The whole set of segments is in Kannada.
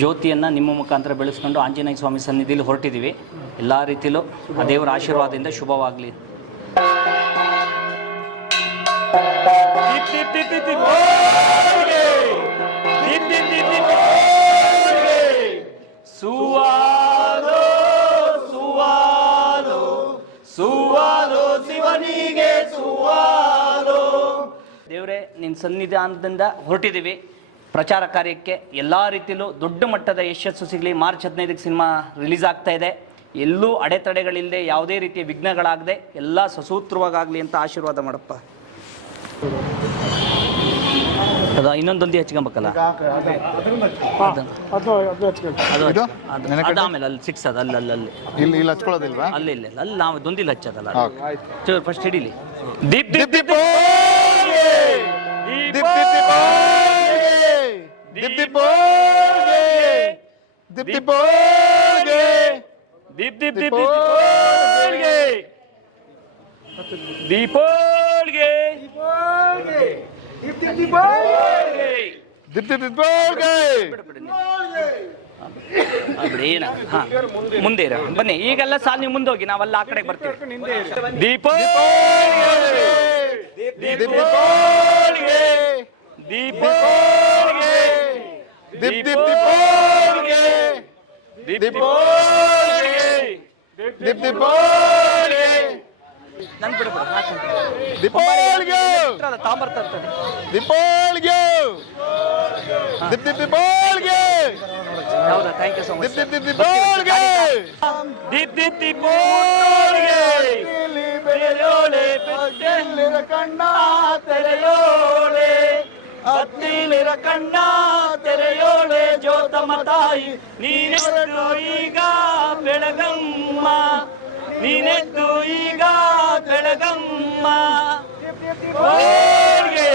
ಜ್ಯೋತಿಯನ್ನು ನಿಮ್ಮ ಮುಖಾಂತರ ಬೆಳೆಸ್ಕೊಂಡು ಆಂಜನೇಯ ಸ್ವಾಮಿ ಸನ್ನಿಧಿಯಲ್ಲಿ ಹೊರಟಿದ್ದೀವಿ. ಎಲ್ಲ ರೀತಿಯಲ್ಲೂ ಆ ದೇವರ ಆಶೀರ್ವಾದದಿಂದ ಶುಭವಾಗಲಿ. ದೇವರೇ ನಿನ್ನ ಸನ್ನಿಧಾನದಿಂದ ಹೊರಟಿದ್ದೀವಿ. ಪ್ರಚಾರ ಕಾರ್ಯಕ್ಕೆ ಎಲ್ಲ ರೀತಿಯಲ್ಲೂ ದೊಡ್ಡ ಮಟ್ಟದ ಯಶಸ್ಸು ಸಿಗಲಿ. ಮಾರ್ಚ್ ಹದಿನೈದಕ್ಕೆ ಸಿನಿಮಾ ರಿಲೀಸ್ ಆಗ್ತಾ ಇದೆ. ಎಲ್ಲೂ ಅಡೆತಡೆಗಳಿಲ್ಲದೆ ಯಾವುದೇ ರೀತಿಯ ವಿಘ್ನಗಳಾಗದೆ ಎಲ್ಲ ಸಸೂತ್ರವಾಗಲಿ ಅಂತ ಆಶೀರ್ವಾದ ಮಾಡಪ್ಪ. ಅದ ಇನ್ನೊಂದೊಂದು ಹಚ್ಕೊಬೇಕಲ್ಲ ಅದು ಅದು ಆಮೇಲೆ ಅಲ್ಲಿ ಸಿಕ್ಸ್ ಅದು ಅಲ್ಲಿ ಅಲ್ಲಿ ಇಲ್ಲಿ ಇಲ್ಲಿ ಹಚ್ಕೊಳ್ಳೋದಿಲ್ವಾ ಅಲ್ಲಿ ಇಲ್ಲ ಅಲ್ಲಿ ನಾವು ದೊಂದಿಲ್ಲ ಹಚ್ಚದಲ್ಲ ಚೂರು ಫಸ್ಟ್ ಹಿಡೀಲಿ ದೀಪ್ ದೀಪ್ ದೀಪ್ ದೀಪ್ ದೀಪ್ ದೀಪ್ ದೀಪ್ ದೀಪ್ ದೀಪ್ ದೀಪ್ ದೀಪ್ ದೀಪ್ ದೀಪೋಳ್ಗೆ ದೀಪ್ ಮುಂದೆ ಬನ್ನಿ ಈಗೆಲ್ಲ ಸಾಲ್ ನೀವು ಮುಂದೋಗಿ ನಾವೆಲ್ಲ ಆ ಕಡೆ ಬರ್ತೀವಿ. ದೀಪ ದೀಪ ದೀಪ ದೀಪ ದೀಪ ನನ್ ಬಿಡು ಬಿಡು ಹಾಕ್ತೀನಿ. ದೀಪಾವಳಿಗೆ ಹತ್ರ ತಾಂಬರ್ತಾ ಇರ್ತದೆ ದೀಪಾವಳಿಗೆ ದೀಪ್ ದೀಪ್ ದೀಪಾವಳಿಗೆ ಹೌದಾ? ಥ್ಯಾಂಕ್ ಯು ಸೊ ದೀಪ್ ಮಚ್ ದೀಪ್ ದೀಪ್ ದೀಪಾವಳಿಗೆ ದೀಪ್ ದೀಪ್ ದೀಪೋಳ್ಗೆ ತೆರೆಯೋಳೆ ಇಲ್ಲಿರ ಕಣ್ಣ ತೆರೆಯೋಳೆ. ಹತ್ತಿಲಿರ ಕಣ್ಣ ತೆರೆಯೋಳೆ ಜ್ಯೋತಮ್ಮ ತಾಯಿ. ನೀನೆದ್ದು ಈಗ ಬೆಳಗಮ್ಮ. ನೀನೆದ್ದು ಈಗ ಬೆಳಗಮ್ಮ ಬೋರ್ಗೆ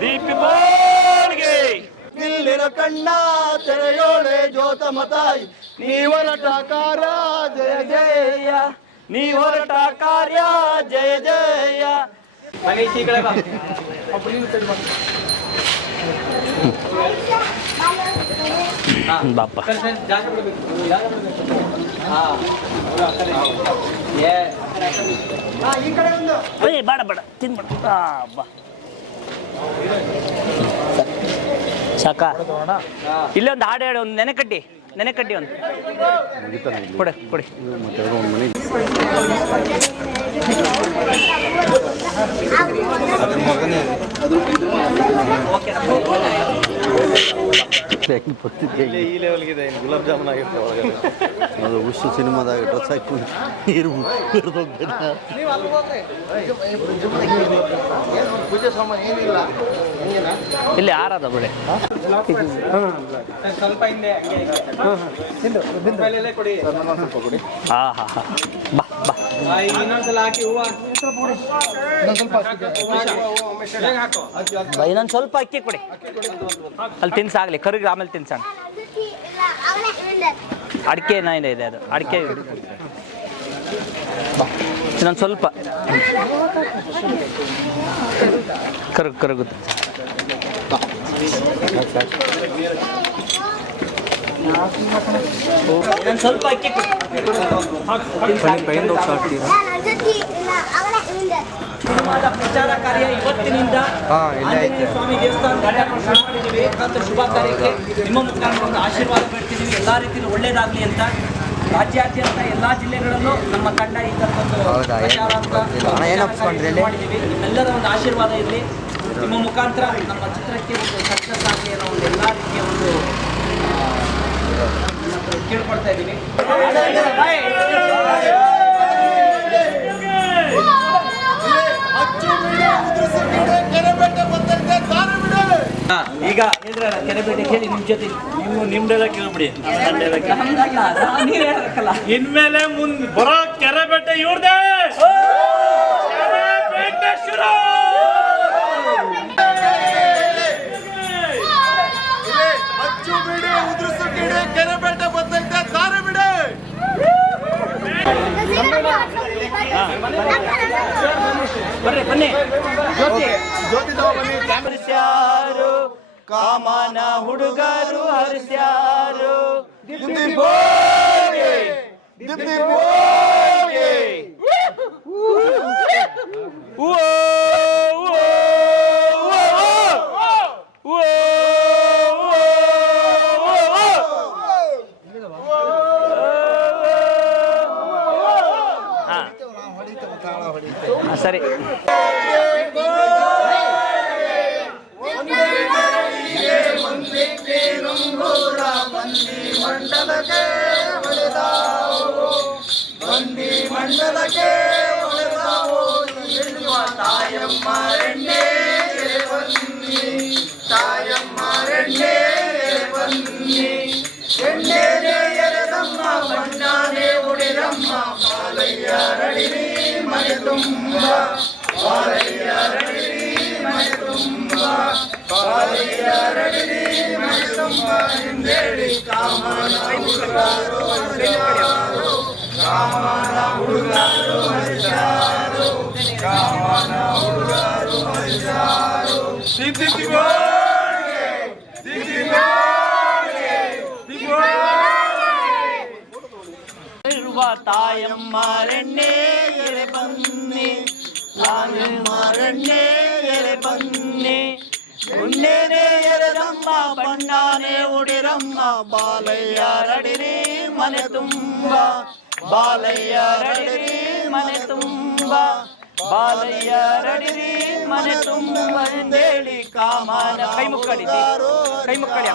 ದೀಪಿ ಬೋರ್ಗೆ ನಿಲ್ಲಿರ ಕಣ್ಣ ತೆರೆಯೋಳೆ ಜೋತ ಮತಾಯಿ ನೀವರಟ ಕಾರ್ಯ ಜಯ ಜಯ ನೀವರಟ ಕಾರ್ಯ ಜಯ ಜಯ ಮನೀಶ್ ಈ ಕಡೆ ಬಾ ಬಾಪ ಏ ಬೇಡ ಬೇಡ ತಿನ್ಬೇಡ. ಬಾ. ಸಾಕ. ಇಲ್ಲೇ ಒಂದು ಹಾಡು ಹೇಳಿ ಒಂದು ನೆನೆಕಟ್ಟಿ ಕಟ್ಟಿ ನೆನೆ ಕಟ್ಟಿ ಒಂದು. ಕೊಡಿ ಕೊಡಿ. ಈ ಲೆವೆಲ್ಗಿದೆ ಗುಲಾಬ್ ಜಾಮೂನ್ ಆಗಿರುತ್ತೆ ಅದು ಉಸು ಸಿನಿಮಾದಾಗ ಡ್ರೆಸ್ ಹಾಕಿ ನೀರು ಪೂಜೆ ಸಾಮಾನು ಏನಿಲ್ಲ ಇಲ್ಲಿ ಆರದ ಬೆಳೆ ಸ್ವಲ್ಪ ಕೊಡಿ. ಹಾ ಹಾ ಬಾ. ಇನ್ನೊಂದು ಸ್ವಲ್ಪ ಅಕ್ಕಿ ಕೊಡಿ. ಅಲ್ಲಿ ತಿನ್ಸಾಗ್ಲಿ ಕರಿಗೆ ಆಮೇಲೆ ತಿನ್ಸೋಣ. ಅಡಿಕೆ ಏನಿದೆ ಇದೆ ಅದು. ಅಡಿಕೆ ಇನ್ನೊಂದು ಸ್ವಲ್ಪ. ಕರಗ್ ಕರಗುತ್ತೆ ಸ್ವಲ್ಪ ಅಕ್ಕಿ ಪ್ರಚಾರ ಕಾರ್ಯ ಇವತ್ತಿನಿಂದ ಸ್ವಾಮಿ ದೇವಸ್ಥಾನ ಘಟಪ್ರವೇಶ ಮಾಡಿದ್ದೀವಿ ಏಕಾಂತ ಶುಭ ಕಾರ್ಯಕ್ಕೆ ನಿಮ್ಮ ಮುಖಾಂತರ ಒಂದು ಆಶೀರ್ವಾದ ಪಡ್ತಿದ್ದೀವಿ ಎಲ್ಲ ರೀತಿಯಲ್ಲಿ ಒಳ್ಳೇದಾಗಲಿ ಅಂತ ರಾಜ್ಯಾದ್ಯಂತ ಎಲ್ಲ ಜಿಲ್ಲೆಗಳಲ್ಲೂ ನಮ್ಮ ತಂಡ ಅಂತ ಮಾಡಿದ್ದೀವಿ ನಿಮ್ಮೆಲ್ಲರ ಒಂದು ಆಶೀರ್ವಾದ ಇರಲಿ. ನಿಮ್ಮ ಮುಖಾಂತರ ನಮ್ಮ ಚಿತ್ರಕ್ಕೆ ಒಂದು ಸಕ್ಸಸ್ ಆಗಲಿ ಅನ್ನೋ ಒಂದು ಎಲ್ಲ ರೀತಿಯ ಒಂದು ಕೇಳ್ಕೊಳ್ತಾ ಇದ್ದೀವಿ ಈಗ ಕೆರೆಬೇಟೆ ಕೇಳಿ ನಿಮ್ ಜೊತೆ. ನೀವು ನಿಮ್ದೆಲ್ಲ ಕೇಳ್ಬಿಡಿ ಇನ್ಮೇಲೆ ಮುಂದ್ ಬರೋ ಕೆರೆಬೇಟೆ ಬೆಟ್ಟ ಇವ್ರದೇ. ಬರ್ರಿ ಬನ್ನಿ ಜ್ಯೋತಿ ಜ್ಯೋತಿ ಹರಿಸ್ಯಾರು ಕಾಮನ ಹುಡುಗರು ಹರಿಸ್ಯಾರು ಓ ಹಾ, ಸರಿ ಮಂಡಲಕ್ಕೆ ಒಳೆದಾವು ಎನ್ನುವ ತಾಯಮ್ಮ ರೆಣ್ಣೆ ತುಂಬ ಬಾಲಯ್ಯ ರಡಿರಿ ಮನೆ ತುಂಬ ಬಾಲಯ್ಯ ರಡಿರಿ ಮನೆ ತುಂಬ ಎಂದೇಳಿ ಕಾಮನ ಹುಡುಗರು ಹರಿದಾರು. ಕಾಮನ ಹುಡುಗರು ಹರಿದಾರು. ಕಾಮನ ಹುಡುಗರು ಹರಿದಾರು. ದಿಗ್ಗಿ ದಿಗ್ಗೋಳ್ಗೆ, ದಿಗ್ಗಿ ಬಣ್ಣಾನೆ ಉಡಿರಮ್ಮ ಬಾಲಯ್ಯ ರಡಿರಿ ಮನೆ ತುಂಬ. ಬಾಲಯ್ಯ ರಡಿರಿ ಮನೆ ತುಂಬ. ಬಾಲಯ್ಯ ರಡಿರಿ ಮನೆ ತುಂಬ ಎಂದೇಳಿ ಕಾಮನ ಕೈ ಮುಕ್ಕಳಿ ಕೈ ಮುಕ್ಕಳಿ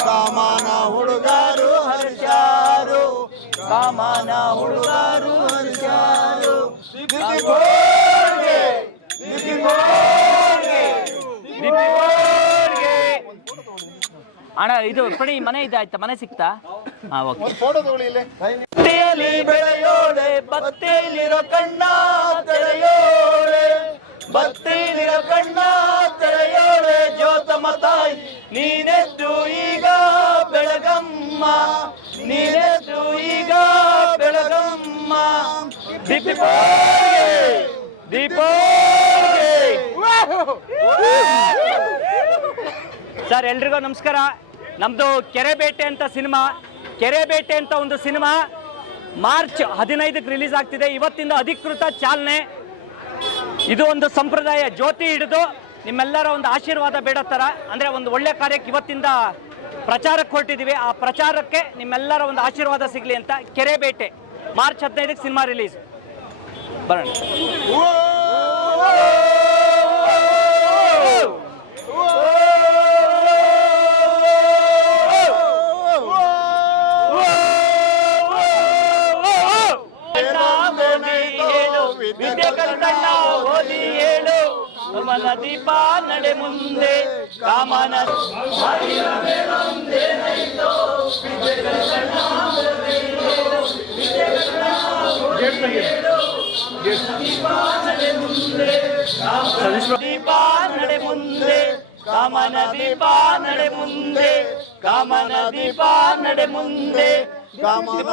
ಕಾಮನ ಹುಡುಗಾರು ಹರ್ಷಾರು ಕಾಮನ ಹುಡುಗರು ಹರ್ಷಾರು ದಿಗ್ಗೋಳ್ಗೆ, ದಿಗ್ಗೋಳ್ಗೆ. ಅಣ್ಣ ಇದು ಪಡಿ ಮನೆ ಇದೆ ಆಯ್ತಾ? ಮನೆ ಸಿಕ್ತಾ? ಹಾ ಓಕೆ. ಬತ್ತೆಯಲ್ಲಿ ಬೆಳೆಯೋಳೆ ಬತ್ತೆಯಲ್ಲಿರೋ ಕಣ್ಣ ತೆರೆಯೋಡೆ. ಬತ್ತೆಯಲ್ಲಿರೋ ಕಣ್ಣ ತೆರೆಯೋಡೆ ಜ್ಯೋತ ತಾಯಿ ಸರ್, ಎಲ್ರಿಗೂ ನಮಸ್ಕಾರ. ನಮ್ಮದು ಕೆರೆಬೇಟೆ ಅಂತ ಸಿನಿಮಾ. ಕೆರೆಬೇಟೆ ಅಂತ ಒಂದು ಸಿನಿಮಾ ಮಾರ್ಚ್ ಹದಿನೈದಕ್ಕೆ ರಿಲೀಸ್ ಆಗ್ತಿದೆ. ಇವತ್ತಿಂದ ಅಧಿಕೃತ ಚಾಲನೆ. ಇದು ಒಂದು ಸಂಪ್ರದಾಯ ಜ್ಯೋತಿ ಹಿಡಿದು ನಿಮ್ಮೆಲ್ಲರ ಒಂದು ಆಶೀರ್ವಾದ ಬೇಡ ಥರ ಅಂದರೆ ಒಂದು ಒಳ್ಳೆ ಕಾರ್ಯಕ್ಕೆ ಇವತ್ತಿಂದ ಪ್ರಚಾರಕ್ಕೆ ಹೊರಟಿದ್ದೀವಿ. ಆ ಪ್ರಚಾರಕ್ಕೆ ನಿಮ್ಮೆಲ್ಲರ ಒಂದು ಆಶೀರ್ವಾದ ಸಿಗಲಿ ಅಂತ ಕೆರೆಬೇಟೆ ಮಾರ್ಚ್ ಹದಿನೈದಕ್ಕೆ ಸಿನಿಮಾ ರಿಲೀಸ್. ಬರೋಣ. ವಿದ್ಯೆ ಕಲ್ತಣ್ಣ ಓದಿ ಹೇಳು ಕಮಲ ದೀಪ ನಡೆ ಮುಂದೆ ಕಾಮನ ದೀಪ ನಡೆ ಮುಂದೆ ಕಾಮನ ದೀಪ ನಡೆ ಮುಂದೆ ಕಾಮನ ದೀಪ ನಡೆ ಮುಂದೆ ಕಾಮನ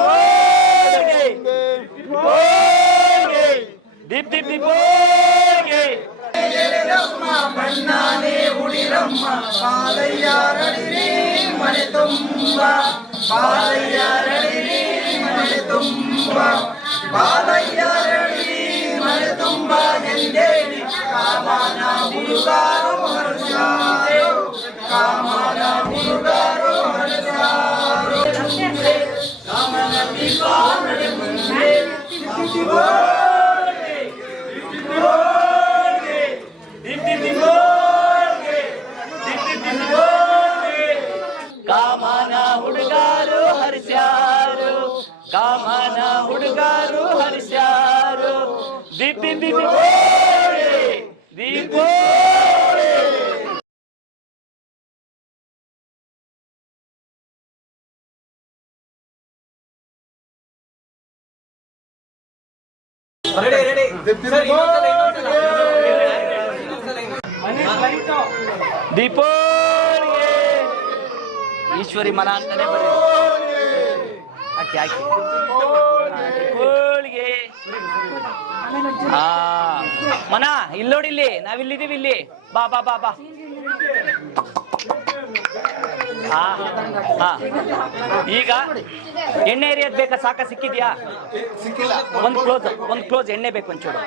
ದೀಪ್ ದೀಪ್ ದೀಪೋಗೆ ಬಣ್ಣಾನೆ ಉಡಿರಮ್ಮ ಬಾಲಯ್ಯ ರಡಿರಿ ಮನೆ ತುಂಬ ಬಾಲಯ್ಯ ರಡಿರಿ ಮನೆ ತುಂಬ ಬಾಲಯ್ಯ ರಡಿರಿ ಮನೆ ತುಂಬ ಎಂದೇಳಿ ಈಶ್ವರಿ ಮನ ಅಂತಾನೆ ಬರ್ರಿ. ಮನ ಇಲ್ಲಿ ನೋಡಿ ಇಲ್ಲಿ. ನಾವಿಲ್ಲಿದ್ದೀವಿ ಇಲ್ಲಿ. ಬಾ ಬಾ ಬಾ ಬಾ. ಈಗ ಎಣ್ಣೆ ಎರಿಯೋದ್ ಬೇಕಾ? ಸಾಕ ಸಿಕ್ಕಿದ್ಯಾ? ಒಂದ್ ಕ್ಲೋಸ್ ಒಂದ್ ಕ್ಲೋಸ್ ಎಣ್ಣೆ ಬೇಕು ಒಂಚೂರು.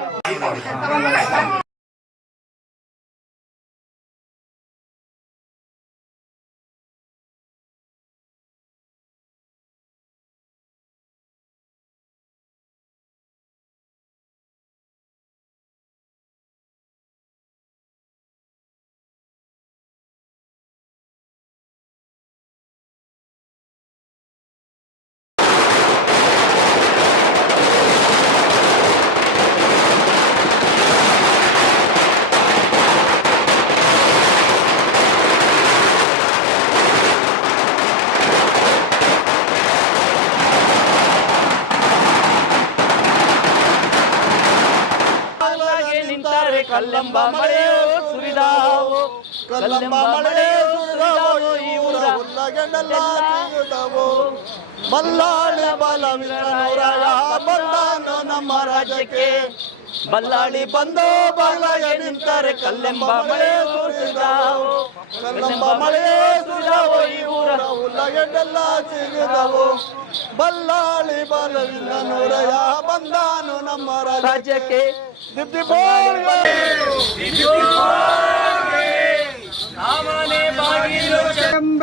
ಕಲ್ಲಂಬ ಮಳೆಯೋ ಸುರಿದಾವು? ಕಲ್ಲಂಬ ಮಳೆಯೋ ಸುರಿದಾವು? ಈ ಊರ ಉಲ್ಲಗಂಡಲ್ಲಾವು ಬಲ್ಲಾಳಿ ಬಲವಿರನೂರಯ ನಮ್ಮ ರಾಜ್ಯಕ್ಕೆ. ಬಲ್ಲಾಳಿ ಬಂದು ಬಲ್ಲಾಯ ನಿಂತಾರೆ ಕಲ್ಲೆಂಬ ಮಳೆ ಸುರಿದಾವು? ಕಲ್ಲಂಬ ಮಳೆ ಸುರಿದಾವು? ಈ ಊರ ಉಲ್ಲಗಡ್ಡೆಲ್ಲ ಸಿಗದವು ಬಲ್ಲಾಳಿ ಬಲದಿಂದ ನೂರಯ ಬಂದಾನು ನಮ್ಮ ರಾಜ್ಯಕ್ಕೆ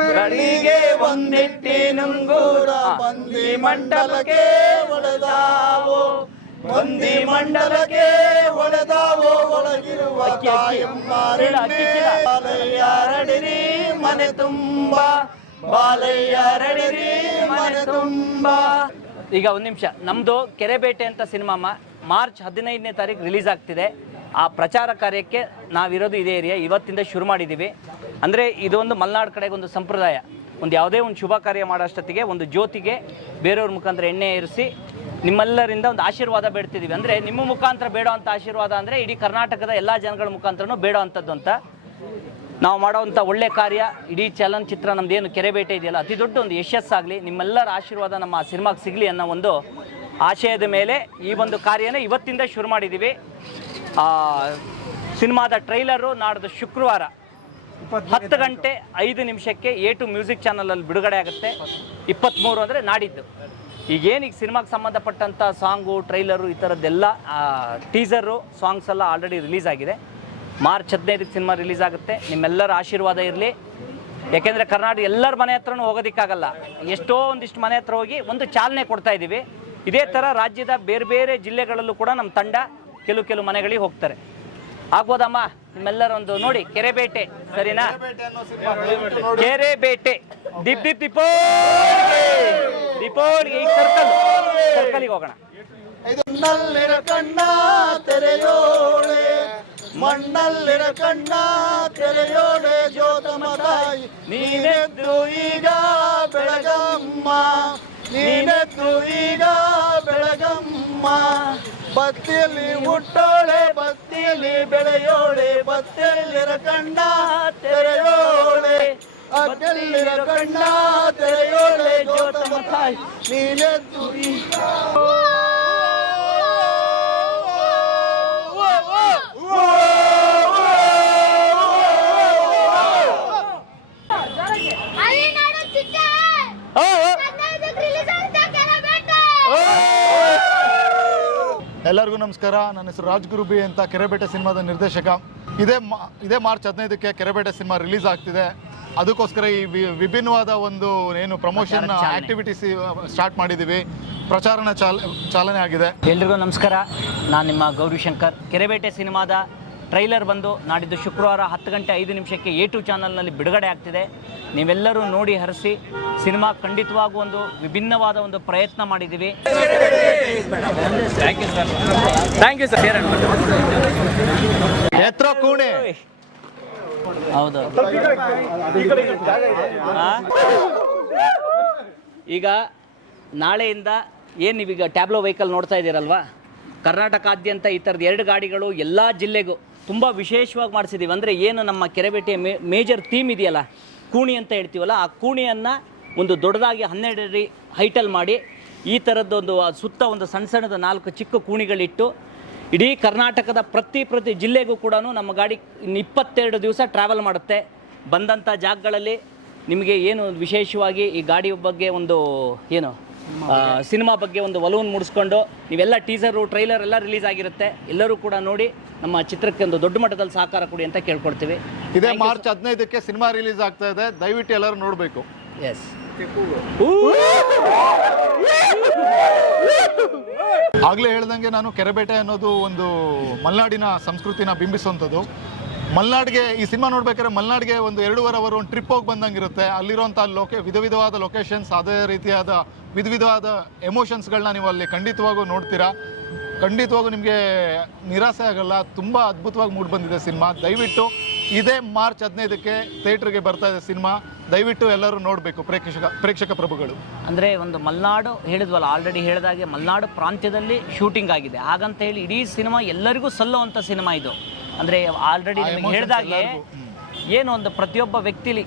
ಗಳಿಗೆ ಒಂದಿಟ್ಟಿ ನಂಗೂರ ಬಂದಿ ಮಂಡಲಕ್ಕೆ ಒಡೆದಾವು ಬಂದಿ ಮಂಡಲಕ್ಕೆ ಒಡೆದಾವು ಒಳಗಿರುವ ಕಾಯಮ್ಮ ಮನೆ ತುಂಬಾ ಈಗ ಒಂದು ನಿಮಿಷ. ನಮ್ಮದು ಕೆರೆಬೇಟೆ ಅಂತ ಸಿನಿಮಾ ಮಾರ್ಚ್ ಹದಿನೈದನೇ ತಾರೀಕು ರಿಲೀಸ್ ಆಗ್ತಿದೆ. ಆ ಪ್ರಚಾರ ಕಾರ್ಯಕ್ಕೆ ನಾವಿರೋದು ಇದೇ ಏರಿಯಾ. ಇವತ್ತಿಂದ ಶುರು ಮಾಡಿದ್ದೀವಿ ಅಂದರೆ ಇದೊಂದು ಮಲೆನಾಡು ಕಡೆಗೆ ಒಂದು ಸಂಪ್ರದಾಯ. ಒಂದು ಯಾವುದೇ ಒಂದು ಶುಭ ಕಾರ್ಯ ಮಾಡೋಷ್ಟೊತ್ತಿಗೆ ಒಂದು ಜ್ಯೋತಿಗೆ ಬೇರೆಯವ್ರ ಮುಖಾಂತರ ಎಣ್ಣೆ ಇರಿಸಿ ನಿಮ್ಮೆಲ್ಲರಿಂದ ಒಂದು ಆಶೀರ್ವಾದ ಬೇಡ್ತಿದ್ದೀವಿ ಅಂದರೆ ನಿಮ್ಮ ಮುಖಾಂತರ ಬೇಡೋ ಅಂತ ಆಶೀರ್ವಾದ ಅಂದರೆ ಇಡೀ ಕರ್ನಾಟಕದ ಎಲ್ಲ ಜನಗಳ ಮುಖಾಂತರನೂ ಬೇಡೋ ಅಂಥದ್ದು ಅಂತ. ನಾವು ಮಾಡೋವಂಥ ಒಳ್ಳೆ ಕಾರ್ಯ ಇಡೀ ಚಲನಚಿತ್ರ ನಮ್ಮದೇನು ಕೆರೆಬೇಟೆ ಇದೆಯಲ್ಲ ಅತಿ ದೊಡ್ಡ ಒಂದು ಯಶಸ್ಸಾಗಲಿ ನಿಮ್ಮೆಲ್ಲರ ಆಶೀರ್ವಾದ ನಮ್ಮ ಸಿನಿಮಾಗೆ ಸಿಗಲಿ ಅನ್ನೋ ಒಂದು ಆಶಯದ ಮೇಲೆ ಈ ಒಂದು ಕಾರ್ಯನ ಇವತ್ತಿಂದ ಶುರು ಮಾಡಿದ್ದೀವಿ ಸಿನಿಮಾದ ಟ್ರೈಲರು ನಾಡ್ದು ಶುಕ್ರವಾರ ಹತ್ತು ಗಂಟೆ ಐದು ನಿಮಿಷಕ್ಕೆ ಎ ಟು ಮ್ಯೂಸಿಕ್ ಚಾನಲಲ್ಲಿ ಬಿಡುಗಡೆ ಆಗುತ್ತೆ. ಇಪ್ಪತ್ತ್ಮೂರು ಅಂದರೆ ನಾಡಿದ್ದು. ಈಗ ಈಗೇನೀಗ ಸಿನಿಮಾಗೆ ಸಂಬಂಧಪಟ್ಟಂಥ ಸಾಂಗು ಟ್ರೈಲರು ಈ ಥರದ್ದೆಲ್ಲ ಟೀಸರು ಸಾಂಗ್ಸ್ ಎಲ್ಲ ಆಲ್ರೆಡಿ ರಿಲೀಸ್ ಆಗಿದೆ. ಮಾರ್ಚ್ ಹದಿನೈದಕ್ಕೆ ಸಿನಿಮಾ ರಿಲೀಸ್ ಆಗುತ್ತೆ. ನಿಮ್ಮೆಲ್ಲರ ಆಶೀರ್ವಾದ ಇರಲಿ. ಯಾಕೆಂದರೆ ಕರ್ನಾಟಕ ಎಲ್ಲರ ಮನೆ ಹತ್ರನೂ ಹೋಗೋದಕ್ಕಾಗಲ್ಲ. ಎಷ್ಟೋ ಒಂದಿಷ್ಟು ಮನೆ ಹತ್ರ ಹೋಗಿ ಒಂದು ಚಾಲನೆ ಕೊಡ್ತಾ ಇದ್ದೀವಿ ಇದೇ ಥರ ರಾಜ್ಯದ ಬೇರೆ ಬೇರೆ ಜಿಲ್ಲೆಗಳಲ್ಲೂ ಕೂಡ ನಮ್ಮ ತಂಡ ಕೆಲವು ಕೆಲವು ಮನೆಗಳಿಗೆ ಹೋಗ್ತಾರೆ. ಆಗ್ಬೋದಮ್ಮ? ನಿಮ್ಮೆಲ್ಲರೊಂದು ನೋಡಿ ಕೆರೆ ಬೇಟೆ ಸರಿನಾ? ಕೆರೆ ಬೇಟೆ ದೀಪ್ ದಿಪೋ ದಿಪೋ ಸರ್ಕಲ್ ಸರ್ಕಲಿಗೆ ಹೋಗೋಣ. ಕಣ್ಣ ತೆರೆಯೋಳೆ. ಮಣ್ಣಲ್ಲಿರ ಕಣ್ಣ ಕೆರೆಯೋಡೆ ಜ್ಯೋತಮ ತಾಯಿ ನೀನೆದ್ದು ಈಗ ಬೆಳಗಮ್ಮ ನೀನೆದ್ದು ಈಗ ಬೆಳಗಮ್ಮ ಬತ್ತಿಯಲ್ಲಿ ಹುಟ್ಟೋಳೆ ಬತ್ತಿಯಲ್ಲಿ ಬೆಳೆಯೋಳೆ ಬತ್ತಿಯಲ್ಲಿರ ಕಣ್ಣ ತೆರೆಯೋಳೆ ಅದ್ದಲ್ಲಿರ ಕಣ್ಣ ತೆರೆಯೋಳೆ ಜ್ಯೋತಮ ತಾಯಿ ನೀನೆದ್ದು ಈಗ ಎಲ್ಲರಿಗೂ ನಮಸ್ಕಾರ. ನನ್ನ ಹೆಸರು ರಾಜ್ಗುರು ಬಿ ಅಂತ ಕೆರೆಬೇಟೆ ಸಿನಿಮಾದ ನಿರ್ದೇಶಕ. ಇದೇ ಮಾ ಇದೇ ಮಾರ್ಚ್ ಹದಿನೈದಕ್ಕೆ ಕೆರೆಬೇಟೆ ಸಿನಿಮಾ ರಿಲೀಸ್ ಆಗ್ತಿದೆ. ಅದಕ್ಕೋಸ್ಕರ ಈ ವಿಭಿನ್ನವಾದ ಒಂದು ಏನು ಪ್ರಮೋಷನ್ ಆಕ್ಟಿವಿಟೀಸ್ ಸ್ಟಾರ್ಟ್ ಮಾಡಿದ್ದೀವಿ ಪ್ರಚಾರನ ಚಾಲನೆ ಆಗಿದೆ. ಎಲ್ರಿಗೂ ನಮಸ್ಕಾರ. ನಾನು ನಿಮ್ಮ ಗೌರಿಶಂಕರ್ ಕೆರೆಬೇಟೆ ಸಿನಿಮಾದ ಟ್ರೈಲರ್ ಬಂದು ನಾಡಿದ್ದು ಶುಕ್ರವಾರ ಹತ್ತು ಗಂಟೆ ಐದು ನಿಮಿಷಕ್ಕೆ ಎ ಟು ಚಾನಲ್ನಲ್ಲಿ ಬಿಡುಗಡೆ ಆಗ್ತಿದೆ. ನೀವೆಲ್ಲರೂ ನೋಡಿ ಹರಿಸಿ. ಸಿನಿಮಾ ಖಂಡಿತವಾಗೂ ಒಂದು ವಿಭಿನ್ನವಾದ ಒಂದು ಪ್ರಯತ್ನ ಮಾಡಿದ್ದೀವಿ. ಹೌದು. ಈಗ ನಾಳೆಯಿಂದ ಏನು ನೀವೀಗ ಟ್ಯಾಬ್ಲೋ ವೆಹಿಕಲ್ ನೋಡ್ತಾ ಇದ್ದೀರಲ್ವಾ? ಕರ್ನಾಟಕಾದ್ಯಂತ ಈ ಥರದ ಎರಡು ಗಾಡಿಗಳು ಎಲ್ಲ ಜಿಲ್ಲೆಗೂ ತುಂಬ ವಿಶೇಷವಾಗಿ ಮಾಡಿಸಿದ್ದೀವಿ ಅಂದರೆ ಏನು ನಮ್ಮ ಕೆರೆಬೇಟೆಯ ಮೇಜರ್ ಥೀಮ್ ಇದೆಯಲ್ಲ, ಕೂಣಿ ಅಂತ ಹೇಳ್ತೀವಲ್ಲ, ಆ ಕೂಣಿಯನ್ನು ಒಂದು ದೊಡ್ಡದಾಗಿ ಹನ್ನೆರಡು ಅಡಿ ಹೈಟಲ್ ಮಾಡಿ, ಈ ಥರದ್ದೊಂದು ಸುತ್ತ ಒಂದು ಸಣ್ಣ ಸಣ್ಣದ ನಾಲ್ಕು ಚಿಕ್ಕ ಕೂಣಿಗಳಿಟ್ಟು, ಇಡೀ ಕರ್ನಾಟಕದ ಪ್ರತಿ ಪ್ರತಿ ಜಿಲ್ಲೆಗೂ ಕೂಡ ನಮ್ಮ ಗಾಡಿ ಇನ್ನು ಇಪ್ಪತ್ತೆರಡು ದಿವಸ ಟ್ರಾವೆಲ್ ಮಾಡುತ್ತೆ. ಬಂದಂಥ ಜಾಗಗಳಲ್ಲಿ ನಿಮಗೆ ಏನು ವಿಶೇಷವಾಗಿ ಈ ಗಾಡಿಯ ಬಗ್ಗೆ ಒಂದು, ಏನು ಸಿನಿಮಾ ಬಗ್ಗೆ? ಒಂದು ಒಲವನ್ನು ಮೂಡಿಸ್ಕೊಂಡು ನೀವೆಲ್ಲ ಟೀಸರು ಟ್ರೈಲರ್ ಎಲ್ಲ ರಿಲೀಸ್ ಆಗಿರುತ್ತೆ. ಎಲ್ಲರೂ ಕೂಡ ನೋಡಿ ನಮ್ಮ ಚಿತ್ರಕ್ಕೆ ಒಂದು ದೊಡ್ಡ ಮಟ್ಟದಲ್ಲಿ ಸಹಕಾರ ಕೊಡಿ ಅಂತ ಕೇಳ್ಕೊಡ್ತೀವಿ ಇದೇ ಮಾರ್ಚ್ ಹದಿನೈದಕ್ಕೆ ಸಿನಿಮಾ ರಿಲೀಸ್ ಆಗ್ತಾ ಇದೆ. ದಯವಿಟ್ಟು ಎಲ್ಲರೂ ನೋಡಬೇಕು. ಎಸ್ ಆಗ್ಲೇ ಹೇಳ್ದಂಗೆ ನಾನು ಕೆರೆಬೇಟೆ ಅನ್ನೋದು ಒಂದು ಮಲೆನಾಡಿನ ಸಂಸ್ಕೃತಿನ ಬಿಂಬಿಸುವಂಥದ್ದು. ಮಲೆನಾಡಿಗೆ, ಈ ಸಿನಿಮಾ ನೋಡ್ಬೇಕಾದ್ರೆ ಮಲ್ನಾಡ್ಗೆ ಒಂದು ಎರಡೂವರೆ ಅವರ್ ಒಂದು ಟ್ರಿಪ್ ಹೋಗಿ ಬಂದಂಗಿರುತ್ತೆ. ಅಲ್ಲಿರುವಂಥ ಲೊಕೆ ವಿಧ ವಿಧವಾದ ಲೊಕೇಶನ್ಸ್ ಅದೇ ರೀತಿಯಾದ ವಿಧ ವಿಧವಾದ ಎಮೋಷನ್ಸ್ಗಳನ್ನ ನೀವು ಅಲ್ಲಿ ಖಂಡಿತವಾಗೂ ನೋಡ್ತೀರಾ. ಖಂಡಿತವಾಗೂ ನಿಮಗೆ ನಿರಾಸೆ ಆಗಲ್ಲ, ತುಂಬ ಅದ್ಭುತವಾಗಿ ಮೂಡ್ ಬಂದಿದೆ ಸಿನಿಮಾ. ದಯವಿಟ್ಟು ಇದೇ ಮಾರ್ಚ್ ಹದಿನೈದಕ್ಕೆ ಥಿಯೇಟ್ರಿಗೆ ಬರ್ತಾ ಇದೆ ಸಿನಿಮಾ. ದಯವಿಟ್ಟು ಎಲ್ಲರೂ ನೋಡಬೇಕು ಪ್ರೇಕ್ಷಕ ಪ್ರೇಕ್ಷಕ ಪ್ರಭುಗಳು. ಅಂದರೆ ಒಂದು ಮಲ್ನಾಡು ಹೇಳಿದ್ವಲ್ಲ ಆಲ್ರೆಡಿ ಹೇಳಿದಾಗೆ ಮಲ್ನಾಡು ಪ್ರಾಂತ್ಯದಲ್ಲಿ ಶೂಟಿಂಗ್ ಆಗಿದೆ. ಹಾಗಂತ ಹೇಳಿ ಇಡೀ ಸಿನಿಮಾ ಎಲ್ಲರಿಗೂ ಸಲ್ಲುವಂಥ ಸಿನಿಮಾ ಇದು. ಅಂದರೆ ಆಲ್ರೆಡಿ ನಿಮಗೆ ಹೇಳಿದಾಗೆ ಏನು ಒಂದು ಪ್ರತಿಯೊಬ್ಬ ವ್ಯಕ್ತಿಲಿ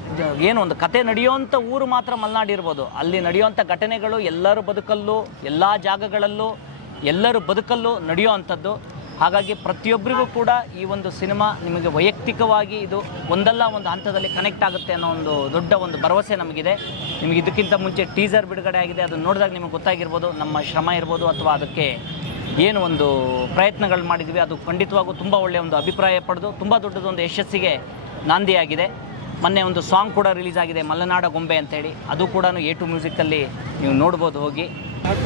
ಏನು ಒಂದು ಕತೆ ನಡೆಯುವಂಥ ಊರು ಮಾತ್ರ ಮಲ್ನಾಡಿ ಇರ್ಬೋದು. ಅಲ್ಲಿ ನಡೆಯುವಂಥ ಘಟನೆಗಳು ಎಲ್ಲರ ಬದುಕಲ್ಲೂ ಎಲ್ಲ ಜಾಗಗಳಲ್ಲೂ ಎಲ್ಲರ ಬದುಕಲ್ಲೂ ನಡೆಯುವಂಥದ್ದು. ಹಾಗಾಗಿ ಪ್ರತಿಯೊಬ್ಬರಿಗೂ ಕೂಡ ಈ ಒಂದು ಸಿನಿಮಾ ನಿಮಗೆ ವೈಯಕ್ತಿಕವಾಗಿ ಇದು ಒಂದಲ್ಲ ಒಂದು ಹಂತದಲ್ಲಿ ಕನೆಕ್ಟ್ ಆಗುತ್ತೆ ಅನ್ನೋ ಒಂದು ದೊಡ್ಡ ಒಂದು ಭರವಸೆ ನಮಗಿದೆ. ನಿಮಗೆ ಇದಕ್ಕಿಂತ ಮುಂಚೆ ಟೀಸರ್ ಬಿಡುಗಡೆ ಆಗಿದೆ ಅದನ್ನು ನೋಡಿದಾಗ ನಿಮಗೆ ಗೊತ್ತಾಗಿರ್ಬೋದು. ನಮ್ಮ ಶ್ರಮ ಇರ್ಬೋದು ಅಥವಾ ಅದಕ್ಕೆ ಏನು ಒಂದು ಪ್ರಯತ್ನಗಳು ಮಾಡಿದ್ವಿ, ಅದು ಖಂಡಿತವಾಗೂ ತುಂಬ ಒಳ್ಳೆಯ ಒಂದು ಅಭಿಪ್ರಾಯ ಪಡೆದು ತುಂಬ ದೊಡ್ಡದೊಂದು ಯಶಸ್ಸಿಗೆ ನಾಂದಿಯಾಗಿದೆ. ಮೊನ್ನೆ ಒಂದು ಸಾಂಗ್ ಕೂಡ ರಿಲೀಸ್ ಆಗಿದೆ, ಮಲೆನಾಡ ಗೊಂಬೆ ಅಂತೇಳಿ. ಅದು ಕೂಡ ಎ ಟು ಮ್ಯೂಸಿಕಲ್ಲಿ ನೀವು ನೋಡ್ಬೋದು ಹೋಗಿ.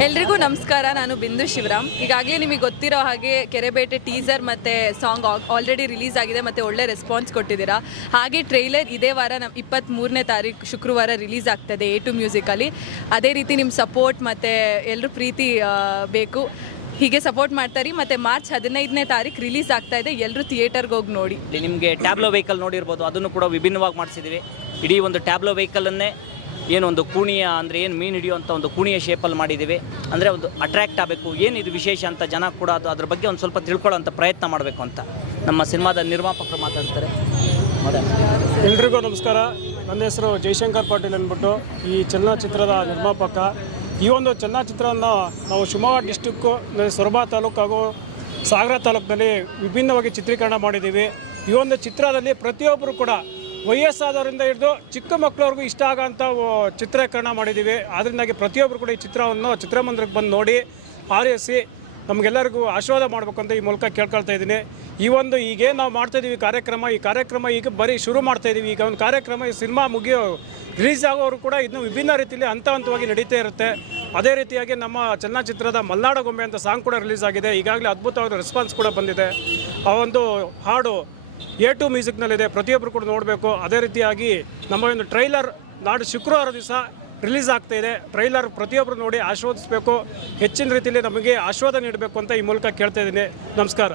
ಎಲ್ರಿಗೂ ನಮಸ್ಕಾರ, ನಾನು ಬಿಂದು ಶಿವರಾಮ್. ಈಗಾಗಲೇ ನಿಮಗೆ ಗೊತ್ತಿರೋ ಹಾಗೆ ಕೆರೆಬೇಟೆ ಟೀಸರ್ ಮತ್ತು ಸಾಂಗ್ ಆಲ್ರೆಡಿ ರಿಲೀಸ್ ಆಗಿದೆ ಮತ್ತು ಒಳ್ಳೆ ರೆಸ್ಪಾನ್ಸ್ ಕೊಟ್ಟಿದ್ದೀರಾ. ಹಾಗೆ ಟ್ರೈಲರ್ ಇದೇ ವಾರ ನಮ್ಮ ಇಪ್ಪತ್ತ್ಮೂರನೇ ತಾರೀಕು ಶುಕ್ರವಾರ ರಿಲೀಸ್ ಆಗ್ತದೆ ಎ ಟು ಮ್ಯೂಸಿಕಲ್ಲಿ ಅದೇ ರೀತಿ ನಿಮ್ಮ ಸಪೋರ್ಟ್ ಮತ್ತು ಎಲ್ಲರೂ ಪ್ರೀತಿ ಬೇಕು. ಹೀಗೆ ಸಪೋರ್ಟ್ ಮಾಡ್ತಾರೆ ಮತ್ತೆ ಮಾರ್ಚ್ ಹದಿನೈದನೇ ತಾರೀಕು ರಿಲೀಸ್ ಆಗ್ತಾ ಇದೆ. ಎಲ್ಲರೂ ಥಿಯೇಟರ್ಗೆ ಹೋಗಿ ನೋಡಿ. ಇಲ್ಲಿ ನಿಮಗೆ ಟ್ಯಾಬ್ಲೋ ವೆಹಿಕಲ್ ನೋಡಿರ್ಬೋದು. ಅದನ್ನು ಕೂಡ ವಿಭಿನ್ನವಾಗಿ ಮಾಡಿಸಿದ್ದೀವಿ. ಇಡೀ ಒಂದು ಟ್ಯಾಬ್ಲೋ ವೆಹಿಕಲನ್ನೇ ಏನು ಒಂದು ಕೂಣಿಯ ಅಂದರೆ ಏನು ಮೀನು ಹಿಡಿಯುವಂಥ ಒಂದು ಕೂಣಿಯ ಶೇಪಲ್ಲಿ ಮಾಡಿದ್ದೀವಿ. ಅಂದರೆ ಒಂದು ಅಟ್ರ್ಯಾಕ್ಟ್ ಆಗಬೇಕು. ಏನು ಇದು ವಿಶೇಷ ಅಂತ ಜನ ಕೂಡ ಅದು ಅದ್ರ ಬಗ್ಗೆ ಒಂದು ಸ್ವಲ್ಪ ತಿಳ್ಕೊಳ್ಳೋಂಥ ಪ್ರಯತ್ನ ಮಾಡಬೇಕು ಅಂತ ನಮ್ಮ ಸಿನಿಮಾದ ನಿರ್ಮಾಪಕರು ಮಾತಾಡ್ತಾರೆ. ಎಲ್ರಿಗೂ ನಮಸ್ಕಾರ. ನನ್ನ ಹೆಸರು ಜಯಶಂಕರ್ ಪಾಟೀಲ್ ಅಂದ್ಬಿಟ್ಟು ಈ ಚಲನಚಿತ್ರದ ನಿರ್ಮಾಪಕ. ಈ ಒಂದು ಚಲನಚಿತ್ರವನ್ನು ನಾವು ಶಿವಮೊಗ್ಗ ಡಿಸ್ಟಿಕ್ಕು ಸೊರಬ ತಾಲೂಕು ಹಾಗೂ ಸಾಗರ ತಾಲೂಕಿನಲ್ಲಿ ವಿಭಿನ್ನವಾಗಿ ಚಿತ್ರೀಕರಣ ಮಾಡಿದ್ದೀವಿ. ಈ ಒಂದು ಚಿತ್ರದಲ್ಲಿ ಪ್ರತಿಯೊಬ್ಬರು ಕೂಡ ವಯಸ್ಸಾದವರಿಂದ ಹಿಡಿದು ಚಿಕ್ಕ ಮಕ್ಕಳವ್ರಿಗೂ ಇಷ್ಟ ಆಗೋಂಥ ಚಿತ್ರೀಕರಣ ಮಾಡಿದ್ದೀವಿ. ಅದರಿಂದಾಗಿ ಪ್ರತಿಯೊಬ್ಬರು ಕೂಡ ಈ ಚಿತ್ರವನ್ನು ಚಿತ್ರಮಂದಿರಕ್ಕೆ ಬಂದು ನೋಡಿ, ಆರೈಸಿ ನಮಗೆಲ್ಲರಿಗೂ ಆಶೀರ್ವಾದ ಮಾಡಬೇಕು ಅಂತ ಈ ಮೂಲಕ ಕೇಳ್ಕೊಳ್ತಾ ಇದ್ದೀನಿ. ಈ ಒಂದು ಈಗೇನು ನಾವು ಮಾಡ್ತಾ ಇದೀವಿ ಕಾರ್ಯಕ್ರಮ, ಈ ಕಾರ್ಯಕ್ರಮ ಈಗ ಬರೀ ಶುರು ಮಾಡ್ತಾ ಇದೀವಿ. ಈಗ ಒಂದು ಕಾರ್ಯಕ್ರಮ, ಈ ಸಿನಿಮಾ ಮುಗಿಯೋ ರಿಲೀಸ್ ಆಗೋರು ಕೂಡ ಇದನ್ನು ವಿಭಿನ್ನ ರೀತಿಯಲ್ಲಿ ಹಂತ ಹಂತವಾಗಿ ನಡೀತಾ ಇರುತ್ತೆ. ಅದೇ ರೀತಿಯಾಗಿ ನಮ್ಮ ಚಲನಚಿತ್ರದ ಮಲ್ನಾಡ ಗೊಂಬೆ ಅಂತ ಸಾಂಗ್ ಕೂಡ ರಿಲೀಸ್ ಆಗಿದೆ. ಈಗಾಗಲೇ ಅದ್ಭುತವಾದ ರೆಸ್ಪಾನ್ಸ್ ಕೂಡ ಬಂದಿದೆ. ಆ ಒಂದು ಹಾಡು ಎ ಟು ಮ್ಯೂಸಿಕ್ನಲ್ಲಿದೆ ಪ್ರತಿಯೊಬ್ಬರು ಕೂಡ ನೋಡಬೇಕು. ಅದೇ ರೀತಿಯಾಗಿ ನಮ್ಮ ಒಂದು ಟ್ರೈಲರ್ ನಾಡು ಶುಕ್ರವಾರ ದಿವಸ ರಿಲೀಸ್ ಆಗ್ತಾ ಇದೆ. ಟ್ರೈಲರ್ ಪ್ರತಿಯೊಬ್ಬರು ನೋಡಿ ಆಶೀರ್ವದಿಸಬೇಕು ಹೆಚ್ಚಿನ ರೀತಿಯಲ್ಲಿ ನಮಗೆ ಆಶ್ವಾದ ನೀಡಬೇಕು ಅಂತ ಈ ಮೂಲಕ ಕೇಳ್ತಾ ಇದ್ದೀನಿ. ನಮಸ್ಕಾರ.